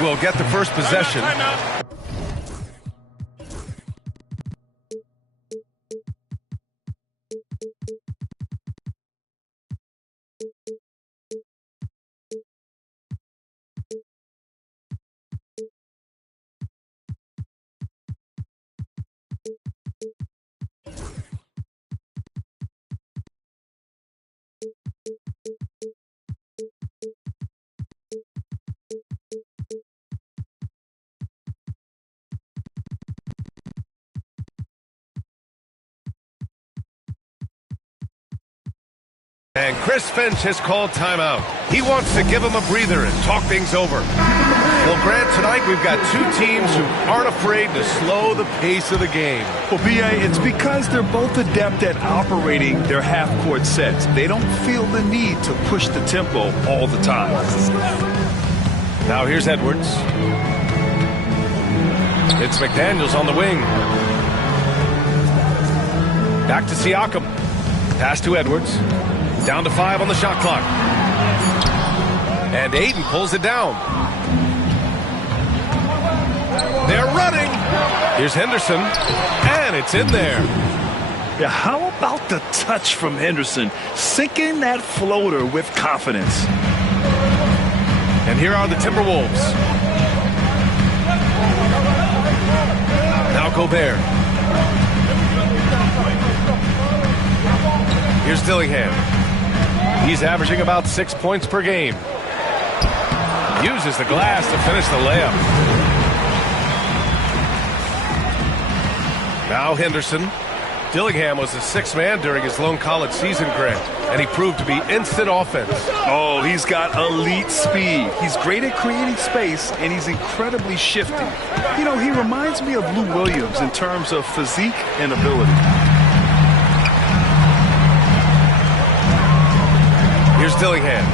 Will get the first possession. And Chris Finch has called timeout. He wants to give him a breather and talk things over. Well, Grant, tonight we've got two teams who aren't afraid to slow the pace of the game. Well, B.A., it's because they're both adept at operating their half-court sets. They don't feel the need to push the tempo all the time. Now here's Edwards. It's McDaniels on the wing. Back to Siakam. Pass to Edwards. Down to 5 on the shot clock. And Ayton pulls it down. They're running. Here's Henderson. And it's in there. Yeah, how about the touch from Henderson? Sinking that floater with confidence. And here are the Timberwolves. Now Gobert. Here's Dillingham. He's averaging about 6 points per game. Uses the glass to finish the layup. Now Henderson. Dillingham was the sixth man during his lone college season, Grant, and he proved to be instant offense. Oh, he's got elite speed. He's great at creating space, and he's incredibly shifty. You know, he reminds me of Lou Williams in terms of physique and ability. Here's Dillingham.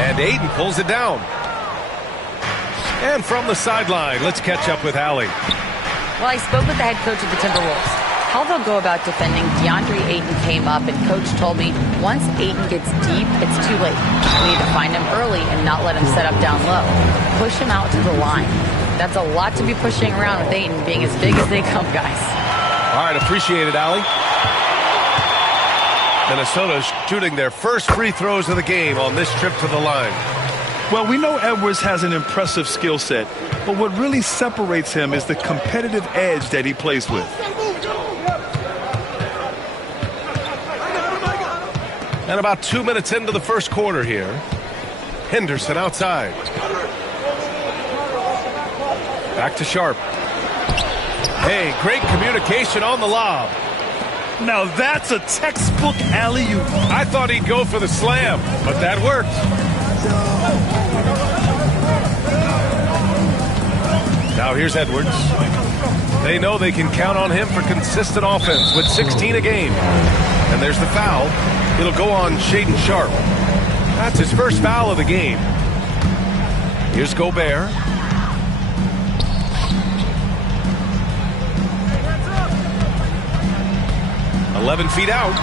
And Ayton pulls it down. And from the sideline, let's catch up with Allie. Well, I spoke with the head coach of the Timberwolves. How they'll go about defending DeAndre Ayton came up, and coach told me once Ayton gets deep, it's too late. We need to find him early and not let him set up down low. Push him out to the line. That's a lot to be pushing around with Ayton being as big as they come, guys. All right, appreciate it, Allie. Minnesota shooting their first free throws of the game on this trip to the line. Well, we know Edwards has an impressive skill set, but what really separates him is the competitive edge that he plays with. And about 2 minutes into the first quarter here. Henderson outside. Back to Sharp. Hey, great communication on the lob. Now that's a textbook alley-oop. I thought he'd go for the slam, but that worked. Now here's Edwards. They know they can count on him for consistent offense with 16 a game. And there's the foul. It'll go on Shaedon Sharp. That's his first foul of the game. Here's Gobert. "11 feet out.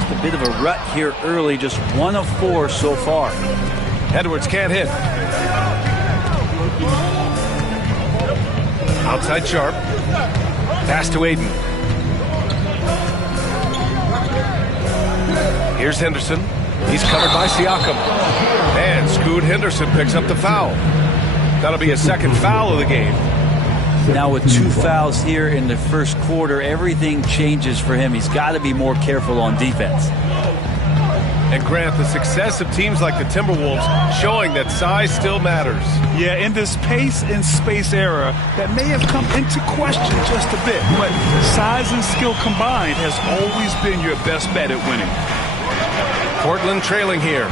Just a bit of a rut here early, just 1 of 4 so far. Edwards can't hit. Outside Sharp. Pass to Ayton. Here's Henderson. He's covered by Siakam. And Scoot Henderson picks up the foul. That'll be a second foul of the game. Now with 2 fouls here in the first quarter, everything changes for him. He's got to be more careful on defense. And Grant, the success of teams like the Timberwolves showing that size still matters. Yeah, in this pace and space era, that may have come into question just a bit, but size and skill combined has always been your best bet at winning. Portland trailing here.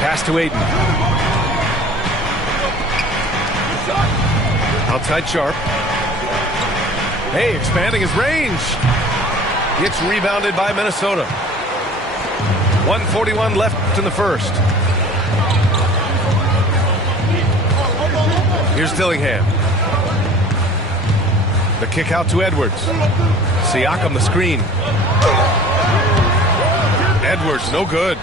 Pass to Ayton. Outside Sharp. Hey, expanding his range. It's rebounded by Minnesota. 1:41 left in the first. Here's Dillingham. The kick out to Edwards. Siakam the screen. Edwards, no good.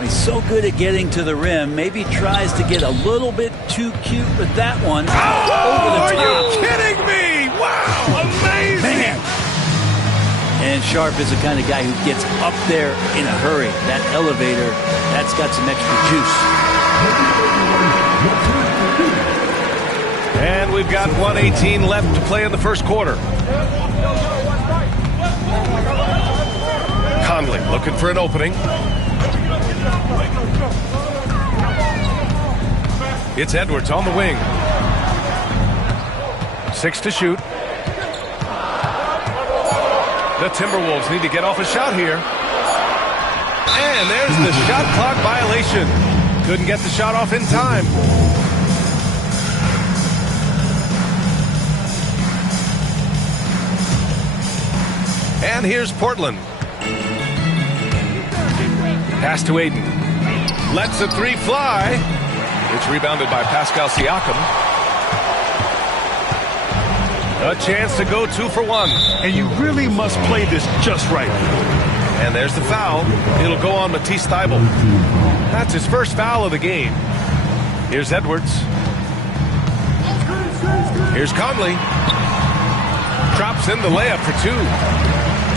He's so good at getting to the rim. Maybe tries to get a little bit too cute with that one. Oh, are you kidding me? Wow, amazing. Man. And Sharp is the kind of guy who gets up there in a hurry. That elevator, that's got some extra juice. And we've got 1:18 left to play in the first quarter. Conley looking for an opening. It's Edwards on the wing. 6 to shoot. The Timberwolves need to get off a shot here. And there's the shot clock violation. Couldn't get the shot off in time. And here's Portland. Pass to Aiden. Lets the three fly. It's rebounded by Pascal Siakam. A chance to go 2 for 1. And you really must play this just right. And there's the foul. It'll go on Matisse Thybulle. That's his first foul of the game. Here's Edwards. Here's Conley. Drops in the layup for 2.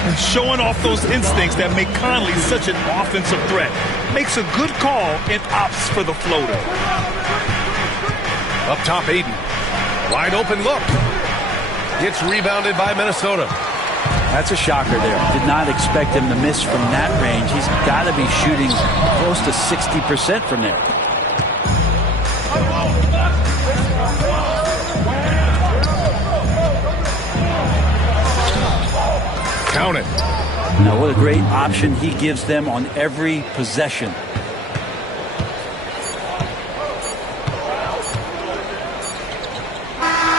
And showing off those instincts that make Conley such an offensive threat. Makes a good call and opts for the floater. Up top, Aiden. Wide open look. It's rebounded by Minnesota. That's a shocker there. Did not expect him to miss from that range. He's got to be shooting close to 60% from there. Count it. Now, what a great option he gives them on every possession.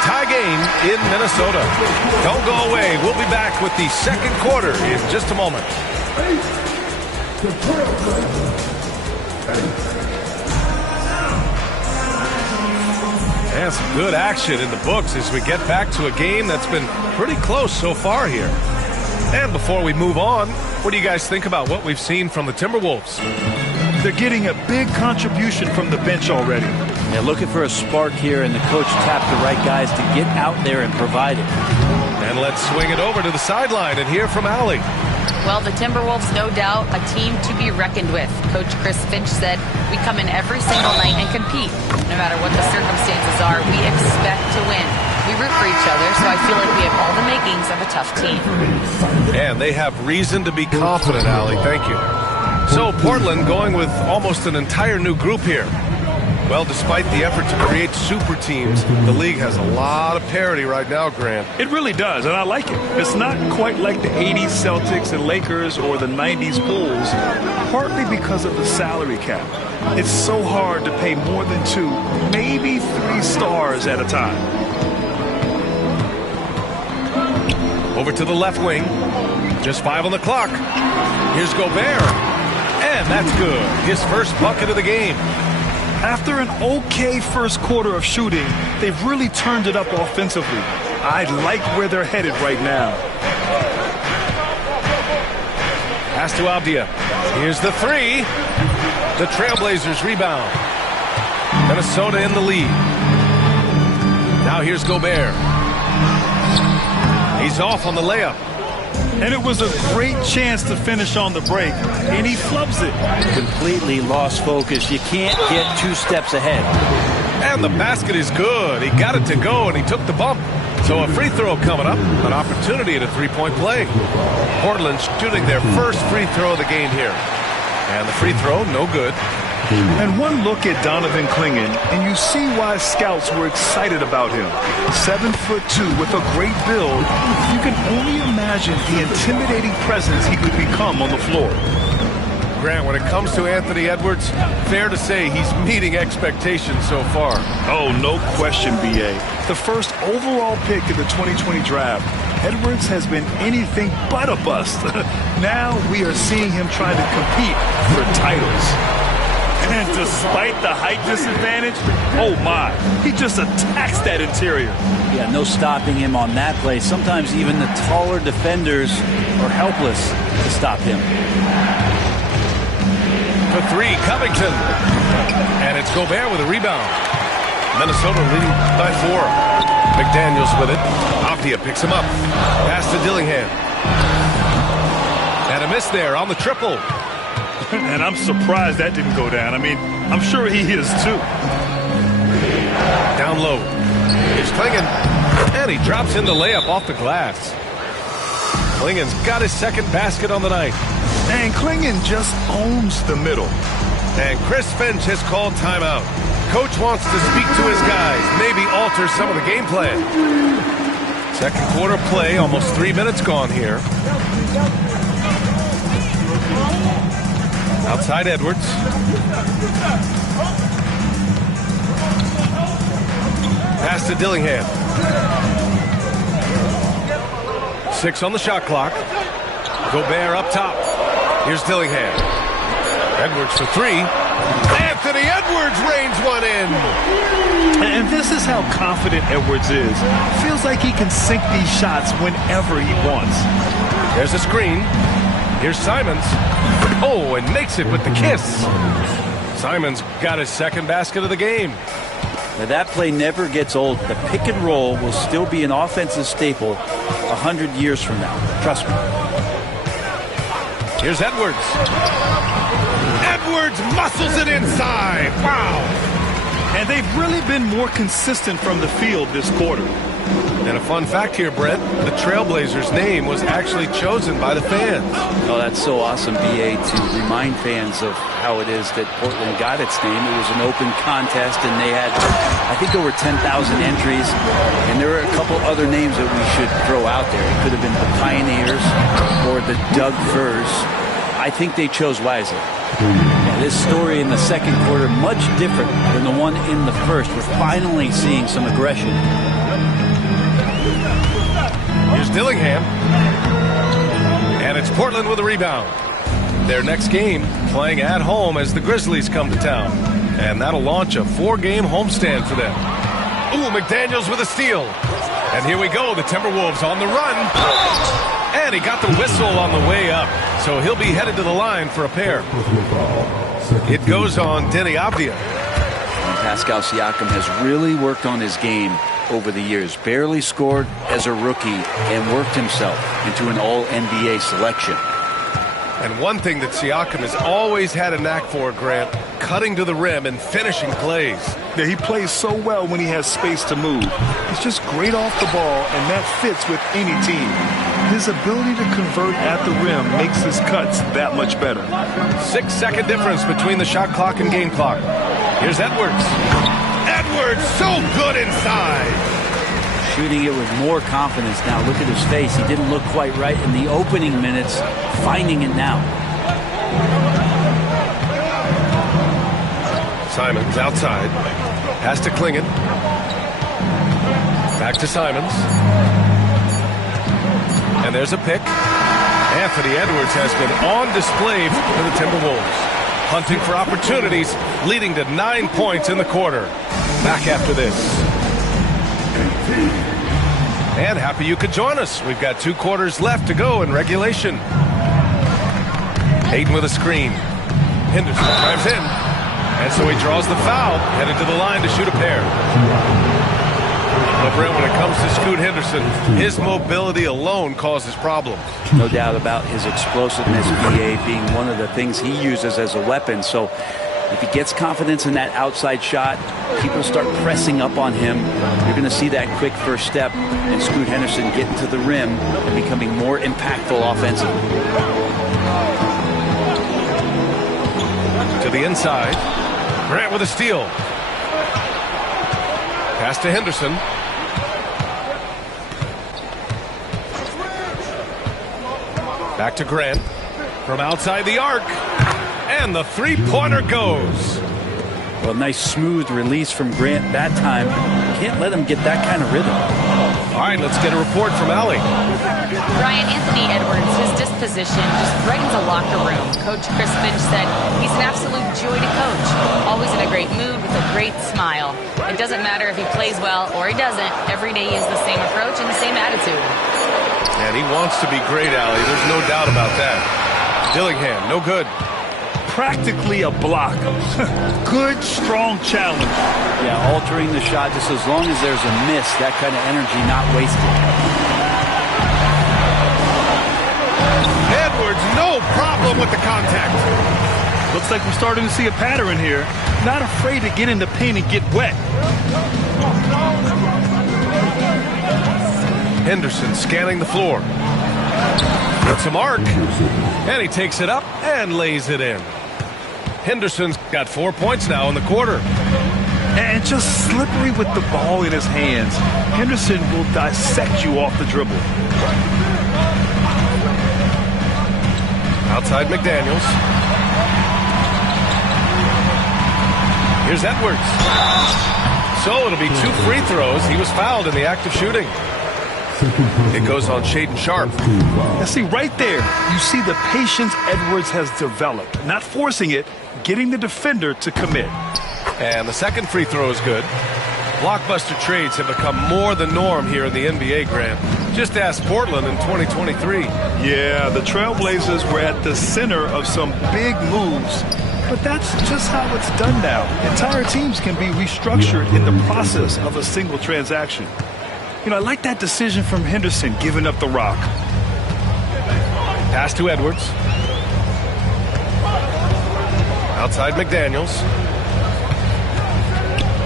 Tie game in Minnesota. Don't go away. We'll be back with the second quarter in just a moment. And some good action in the books as we get back to a game that's been pretty close so far here. And before we move on, what do you guys think about what we've seen from the Timberwolves? They're getting a big contribution from the bench already. They're looking for a spark here, and the coach tapped the right guys to get out there and provide it. And let's swing it over to the sideline and hear from Allie. Well, the Timberwolves, no doubt, a team to be reckoned with. Coach Chris Finch said, we come in every single night and compete. No matter what the circumstances are, we expect to win. We root for each other, so I feel like we have all the makings of a tough team. And they have reason to be confident, Allie. Thank you. So Portland going with almost an entire new group here. Well, despite the effort to create super teams, the league has a lot of parity right now, Grant. It really does, and I like it. It's not quite like the 80s Celtics and Lakers or the 90s Bulls, partly because of the salary cap. It's so hard to pay more than 2, maybe 3 stars at a time. Over to the left wing. Just 5 on the clock. Here's Gobert. And that's good. His first bucket of the game. After an okay first quarter of shooting, they've really turned it up offensively. I like where they're headed right now. Pass to Avdia. Here's the 3. The Trailblazers rebound. Minnesota in the lead. Now here's Gobert. He's off on the layup. And it was a great chance to finish on the break, and he flubs it. Completely lost focus. You can't get 2 steps ahead. And the basket is good. He got it to go, and he took the bump. So a free throw coming up, an opportunity at a 3-point play. Portland shooting their first free throw of the game here. And the free throw, no good. And one look at Donovan Clingan, and you see why scouts were excited about him. 7'2" with a great build. You can only imagine the intimidating presence he could become on the floor. Grant, when it comes to Anthony Edwards, fair to say he's meeting expectations so far. Oh, no question, B.A. The first overall pick in the 2020 draft, Edwards has been anything but a bust. Now we are seeing him trying to compete for titles. And despite the height disadvantage, oh my, he just attacks that interior. Yeah, no stopping him on that play. Sometimes even the taller defenders are helpless to stop him. for three. Covington. And it's Gobert with a rebound. Minnesota leading by 4. McDaniels with it. Avdia picks him up. Pass to Dillingham. And a miss there on the triple. And I'm surprised that didn't go down. I mean, I'm sure he is too. Down low. Here's Clingan. And he drops in the layup off the glass. Klingen's got his second basket on the night. And Clingan just owns the middle. And Chris Finch has called timeout. Coach wants to speak to his guys, maybe alter some of the game plan. Second quarter play, almost 3 minutes gone here. Outside Edwards. Pass to Dillingham. 6 on the shot clock. Gobert up top. Here's Dillingham. Edwards for 3. Anthony Edwards rains one in. And this is how confident Edwards is. Feels like he can sink these shots whenever he wants. There's a screen. Here's Simons. Oh, and makes it with the kiss. Simons got his second basket of the game. Now that play never gets old. The pick and roll will still be an offensive staple 100 years from now. Trust me. Here's Edwards. Edwards muscles it inside. Wow. And they've really been more consistent from the field this quarter. And a fun fact here, Brett, the Trailblazers' name was actually chosen by the fans. Oh, that's so awesome, BA, to remind fans of how it is that Portland got its name. It was an open contest, and they had, I think, over 10,000 entries. And there were a couple other names that we should throw out there. It could have been the Pioneers or the Doug Furs. I think they chose wisely. And this story in the second quarter, much different than the one in the first. We're finally seeing some aggression. Here's Dillingham. And it's Portland with a rebound. Their next game playing at home as the Grizzlies come to town. And that'll launch a 4-game homestand for them. Ooh, McDaniels with a steal. And here we go, the Timberwolves on the run. And he got the whistle on the way up. So he'll be headed to the line for a pair. It goes on Deni Avdia. Pascal Siakam has really worked on his game over the years. Barely scored as a rookie and worked himself into an all-NBA selection. And one thing that Siakam has always had a knack for, Grant, cutting to the rim and finishing plays. Yeah, he plays so well when he has space to move. He's just great off the ball, and that fits with any team. His ability to convert at the rim makes his cuts that much better. 6-second difference between the shot clock and game clock. Here's Edwards. Edwards, so good inside. Shooting it with more confidence now. Look at his face. He didn't look quite right in the opening minutes. Finding it now. Simons outside. Pass to Clingan. Back to Simons. And there's a pick. Anthony Edwards has been on display for the Timberwolves. Hunting for opportunities, leading to 9 points in the quarter. Back after this. And happy you could join us. We've got 2 quarters left to go in regulation. Hayden with a screen. Henderson drives in. And so he draws the foul, headed to the line to shoot a pair. But Brent, when it comes to Scoot Henderson, his mobility alone causes problems. No doubt about his explosiveness, BA, being one of the things he uses as a weapon. So if he gets confidence in that outside shot, people start pressing up on him. You're going to see that quick first step and Scoot Henderson getting to the rim and becoming more impactful offensively. To the inside. Grant with a steal. Pass to Henderson. Back to Grant. From outside the arc. And the three-pointer goes. Well, nice smooth release from Grant that time. Can't let him get that kind of rhythm. All right, let's get a report from Allie. Brian, Anthony Edwards, his disposition just brightens a locker room. Coach Chris Finch said he's an absolute joy to coach. Always in a great mood with a great smile. It doesn't matter if he plays well or he doesn't. Every day he has the same approach and the same attitude. And he wants to be great, Allie. There's no doubt about that. Dillingham, no good. practically a block. Good, strong challenge. Yeah, altering the shot just as long as there's a miss, that kind of energy not wasted. Edwards, no problem with the contact. Looks like we're starting to see a pattern here. Not afraid to get in the paint and get wet. Henderson scanning the floor. It's a mark. And he takes it up and lays it in. Henderson's got 4 points now in the quarter. And just slippery with the ball in his hands. Henderson will dissect you off the dribble. Outside McDaniels. Here's Edwards. So it'll be 2 free throws. He was fouled in the act of shooting. It goes on Shaedon Sharpe. Now see, right there, you see the patience Edwards has developed. Not forcing it, getting the defender to commit. And the second free throw is good. Blockbuster trades have become more the norm here in the NBA, Grant. Just ask Portland in 2023. Yeah, the Trailblazers were at the center of some big moves. But that's just how it's done now. Entire teams can be restructured in the process of a single transaction. You know, I like that decision from Henderson, giving up the rock. Pass to Edwards. Outside McDaniels.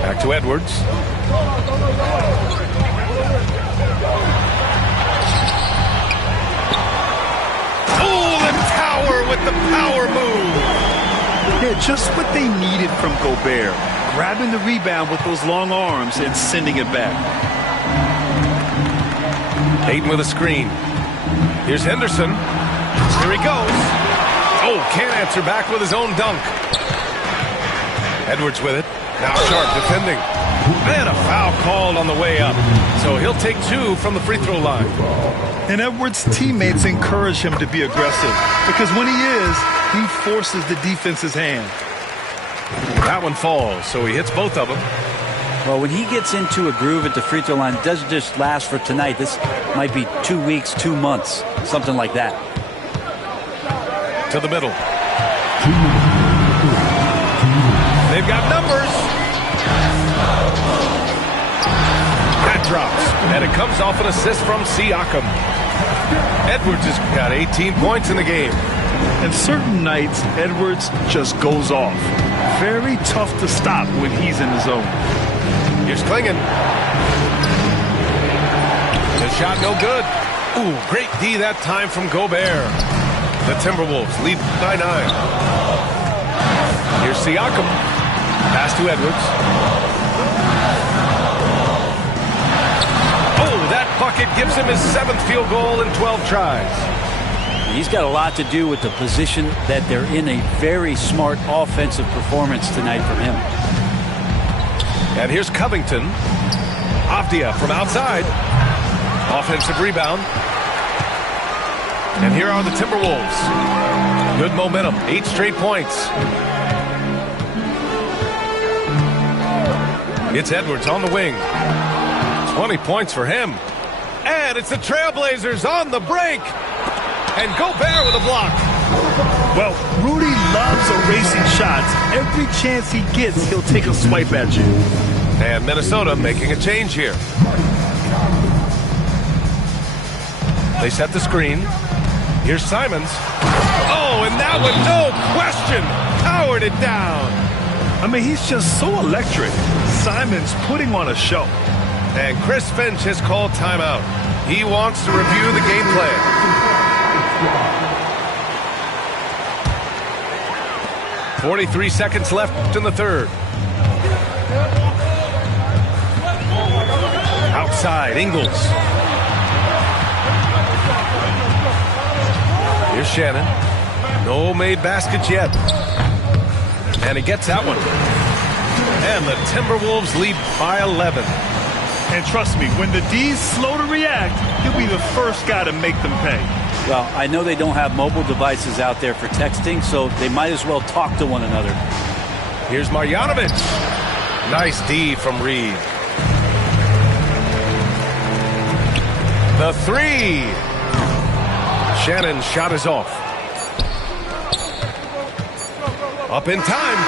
Back to Edwards. Oh, the tower with the power move. Yeah, just what they needed from Gobert. Grabbing the rebound with those long arms and sending it back. Ayton with a screen. Here's Henderson. Here he goes. Oh, can't answer back with his own dunk. Edwards with it. Now Sharpe defending. And a foul called on the way up. So he'll take 2 from the free throw line. And Edwards' teammates encourage him to be aggressive because when he is, he forces the defense's hand. That one falls, so he hits both of them. Well, when he gets into a groove at the free throw line, it doesn't just last for tonight. This might be 2 weeks, 2 months, something like that. To the middle. They've got numbers. That drops, and it comes off an assist from Siakam. Edwards has got 18 points in the game. And certain nights, Edwards just goes off. Very tough to stop when he's in the zone. Here's Klingon. The shot no good. Ooh, great D that time from Gobert. The Timberwolves lead by 9. Here's Siakam. Pass to Edwards. Oh, that bucket gives him his 7th field goal in 12 tries. He's got a lot to do with the position that they're in. A very smart offensive performance tonight from him. And here's Covington. Avdia from outside. Offensive rebound. And here are the Timberwolves. Good momentum. 8 straight points. It's Edwards on the wing. 20 points for him. And it's the Trailblazers on the break. And Gobert with a block. Well, Rudy loves erasing shots. Every chance he gets, he'll take a swipe at you. And Minnesota making a change here. They set the screen. Here's Simons. Oh, and that one, no question, powered it down. I mean, he's just so electric. Simons putting on a show. And Chris Finch has called timeout. He wants to review the game plan. 43 seconds left in the third. Outside, Ingles. Here's Shannon. No made baskets yet. And he gets that one. And the Timberwolves lead by 11. And trust me, when the D's slow to react, he'll be the first guy to make them pay. Well, I know they don't have mobile devices out there for texting, so they might as well talk to one another. Here's Marjanovic. Nice D from Reed. The 3. Shannon's shot is off. Up in time.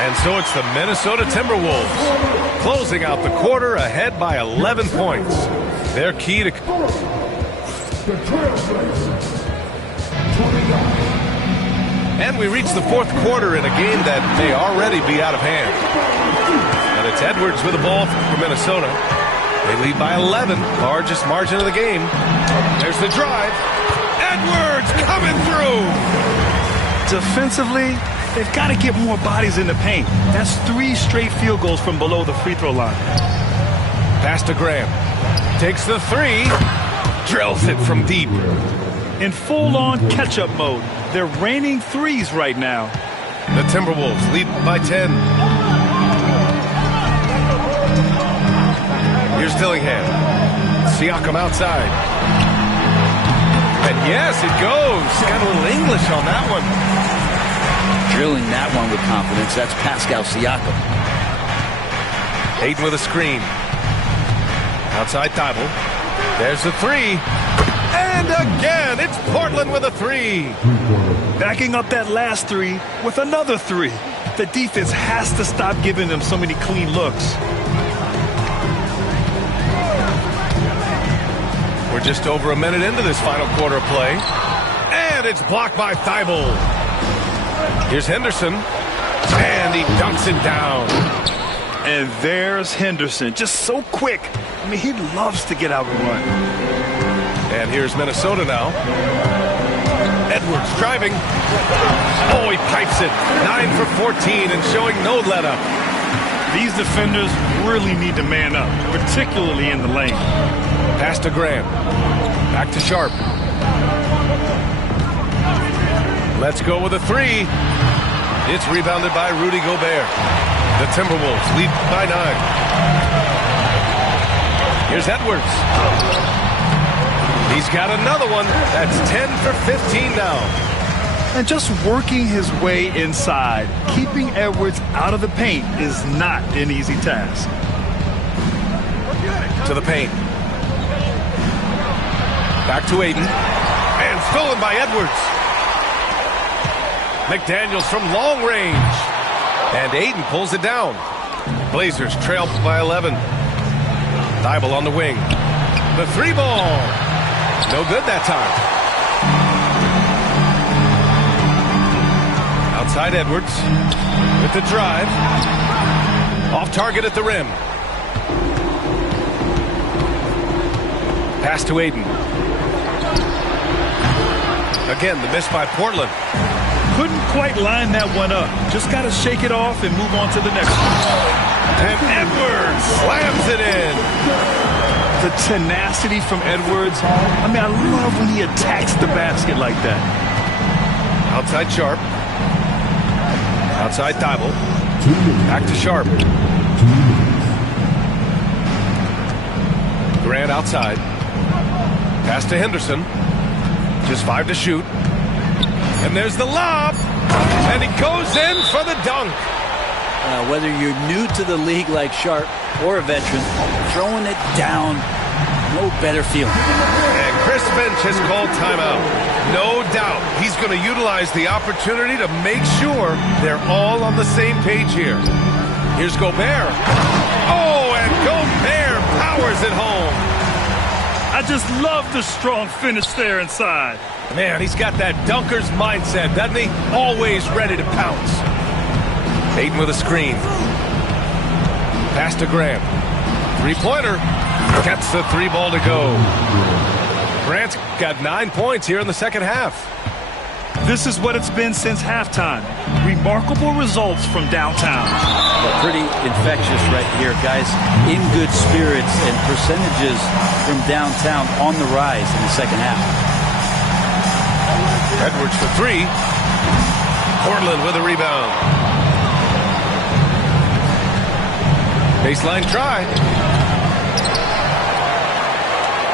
And so it's the Minnesota Timberwolves closing out the quarter ahead by 11 points. Their key to... And we reach the fourth quarter in a game that may already be out of hand. And it's Edwards with the ball for Minnesota. They lead by 11, largest margin of the game. There's the drive. Edwards coming through. Defensively, they've got to get more bodies in the paint. That's 3 straight field goals from below the free throw line. Pass to Graham. Takes the 3. Drills it from deep. In full-on catch-up mode. They're raining threes right now. The Timberwolves lead by 10. Here's Dillingham. Siakam outside. And yes, it goes. Got a little English on that one. Drilling that one with confidence. That's Pascal Siakam. Ayton with a screen. Outside Thibault. There's the 3. And again, it's Portland with a 3. Backing up that last 3 with another 3. The defense has to stop giving them so many clean looks. We're just over a minute into this final quarter of play. And it's blocked by Thibault. Here's Henderson. And he dunks it down. And there's Henderson, just so quick. I mean, he loves to get out and run. And here's Minnesota now. Edwards driving. Oh, he pipes it. 9 for 14 and showing no let-up. These defenders really need to man up, particularly in the lane. Pass to Graham. Back to Sharp. Let's go with a 3. It's rebounded by Rudy Gobert. The Timberwolves lead by 9. Here's Edwards. He's got another one. That's 10 for 15 now. And just working his way inside, keeping Edwards out of the paint is not an easy task. To the paint. Back to Ayton. And stolen by Edwards. McDaniels from long range. And Ayton pulls it down. Blazers trail by 11. Thibault on the wing. The 3 ball. No good that time. Outside Edwards with the drive. Off target at the rim. Pass to Ayton. Again, the miss by Portland. Couldn't quite line that one up. Just got to shake it off and move on to the next one. And Edwards slams it in. The tenacity from Edwards. I mean, I love when he attacks the basket like that. Outside Sharp. Outside Thibault. Back to Sharp. Grant outside. Pass to Henderson. Just 5 to shoot. And there's the lob. And he goes in for the dunk. Whether you're new to the league like Sharp or a veteran, throwing it down, no better feeling. And Chris Finch has called timeout. No doubt he's going to utilize the opportunity to make sure they're all on the same page here. Here's Gobert. Oh, and Gobert powers it home. I just love the strong finish there inside. Man, he's got that dunker's mindset, doesn't he? Always ready to pounce. Ayton with a screen. Pass to Graham. 3-pointer. Gets the 3 ball to go. Grant's got 9 points here in the second half. This is what it's been since halftime. Remarkable results from downtown. Pretty infectious right here, guys. In good spirits and percentages from downtown on the rise in the second half. Edwards for 3. Portland with a rebound. Baseline try.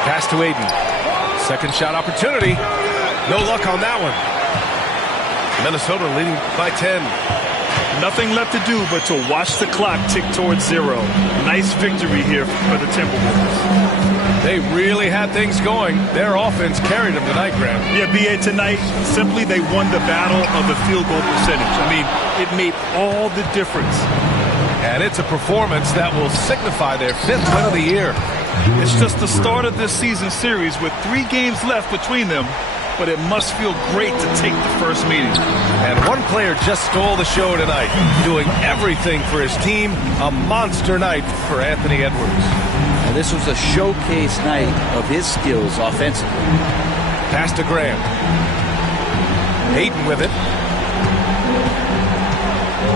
Pass to Ayton. Second shot opportunity. No luck on that one. Minnesota leading by 10. Nothing left to do but to watch the clock tick towards 0. Nice victory here for the Timberwolves. They really had things going. Their offense carried them tonight, Graham. Yeah, B.A. tonight, simply they won the battle of the field goal percentage. I mean, it made all the difference. And it's a performance that will signify their 5th win of the year. It's just the start of this season series with 3 games left between them, but it must feel great to take the first meeting. And one player just stole the show tonight, doing everything for his team. A monster night for Anthony Edwards. Now, this was a showcase night of his skills offensively. Pass to Graham. Hayden with it.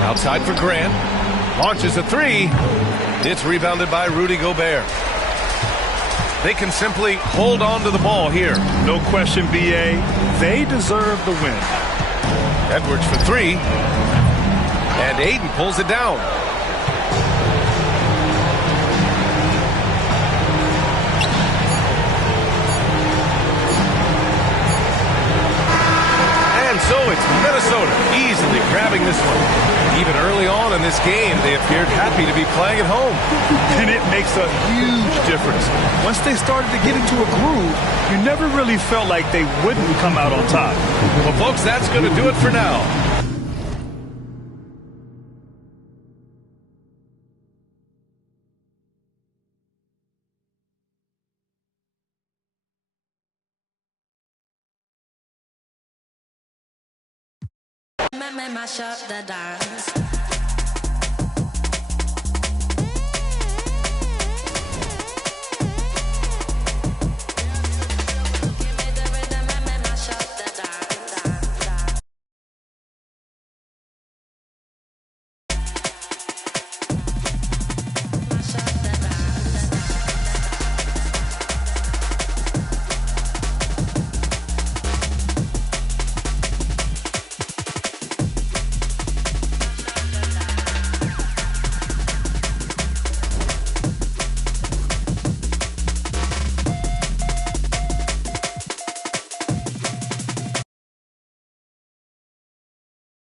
Outside for Grant. Launches a 3. It's rebounded by Rudy Gobert. They can simply hold on to the ball here. No question, B.A. They deserve the win. Edwards for 3. And Ayton pulls it down. And so it's Minnesota easily grabbing this one. Even early on in this game, they appeared happy to be playing at home. And it makes a huge difference. Once they started to get into a groove, you never really felt like they wouldn't come out on top. Well, folks, that's going to do it for now. Mash up the dance.